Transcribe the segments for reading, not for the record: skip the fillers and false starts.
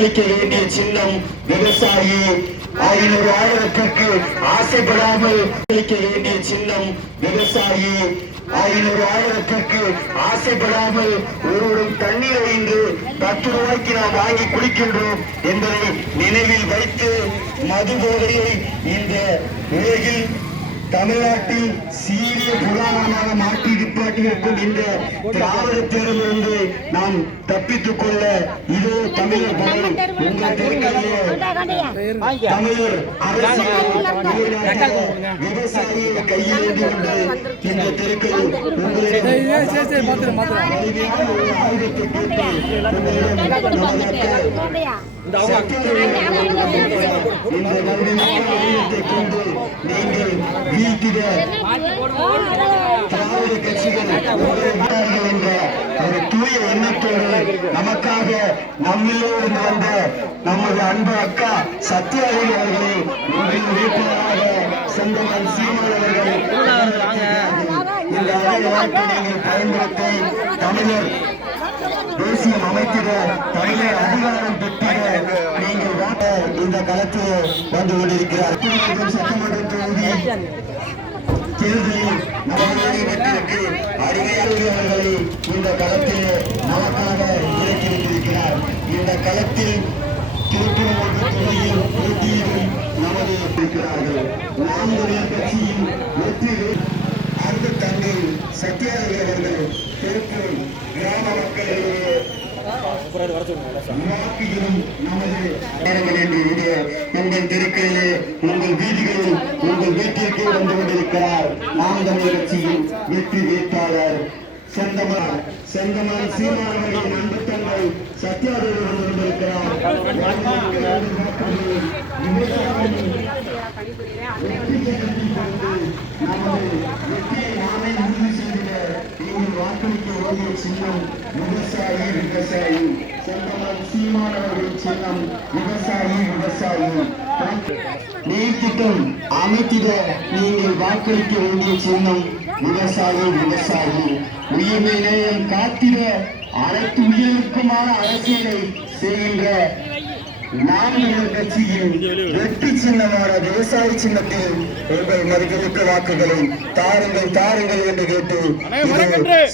வேண்டிய சின்னம் விவசாயி. 500,000க்கு ஆசைப்படாமல் அளிக்க வேண்டிய சின்னம் விவசாயி. 500,000க்கு ஆசைப்படாமல் ஒருவரும் தண்ணீரை இன்று 10 ரூபாய்க்கு நாம் வாங்கி குடிக்கின்றோம் என்பதை நினைவில் வைத்து மது போதையை இந்த உலகில் தமிழ்நாட்டில் சீரிய புராணமாக மாற்றி நிப்பாட்டியிருக்கும் இந்த திராவிடத்திலிருந்து நாம் தப்பித்துக் கொள்ள இதோ தமிழர் படை உங்கள் தெருக்களிலே தமிழர் விவசாயியை கையில் ஏந்தி கொண்டு இந்த தெருக்களில் ஆயுதத்தை கேட்டு கொண்டு நீங்கள் வீட்டிட திராவிட கட்சிகள் என்ற ஒரு தூய எண்ணத்தோடு நமக்காக நம்மிலோடு வந்த நமது அன்பு அக்கா சத்யாதேவி அவர்களை உங்கள் வேட்பாளராக செந்தமன் சீமான் அவர்கள் இந்த வாய்ப்பை நீங்கள் பயன்படுத்தி தமிழர் தேசியம் அமைத்திட தமிழர் அதிகாரம் பெற்றிட நீங்கள் இந்த களத்தில் வந்து கொண்டிருக்கிறார். சட்டமன்ற தொகுதி தேர்தலில் நமக்கு அருமையாளர்களை இந்த களத்தில் நமக்காக இறக்கியிருக்கிறார். இந்த களத்தில் திருப்பூர் தொகுதியில் போட்டியிடும் நமது இருக்கிறார்கள். நாம் கட்சியின் வெற்றி அன்பு தங்கை சத்யாதேவி அவர்கள் திருப்பூர் கிராம மக்களிடையே உங்கள் தெருக்களிலே உங்கள் வீதிகளில் உங்கள் வீட்டிற்கு வந்து கொண்டிருக்கிறார் நாம் தமிழர் கட்சியின் வெற்றி வேட்பாளர் செந்தமன் சீமான் அவர்களின் அன்பு தங்கை சத்யாதேவி வந்து கொண்டிருக்கிறார். வாக்களிக்க வேண்டிய சின்னம் விவசாயி விவசாயி. செந்தமன் சீமான் அவர்களின் சின்னம் விவசாயி. நீர்த்திட்டம் அமைத்திட நீங்கள் வாக்களிக்க வேண்டிய சின்னம் விவசாயி. உயிர்மை நேயம் காத்திட அனைத்து உயிர்களுக்குமான அரசியலை செய்கின்ற நாம் தமிழர் கட்சியின் வெற்றி சின்னமான விவசாய சின்னத்தில் உங்கள் மதிப்புமிக்க வாக்குகளை தாருங்கள் என்று கேட்டு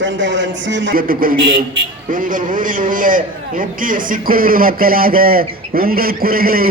செந்தமன் சீமான் கேட்டுக்கொள்கிறேன். உங்கள் ஊரில் உள்ள முக்கிய சிக்கலூர் மக்களாக உங்கள் குறைகளை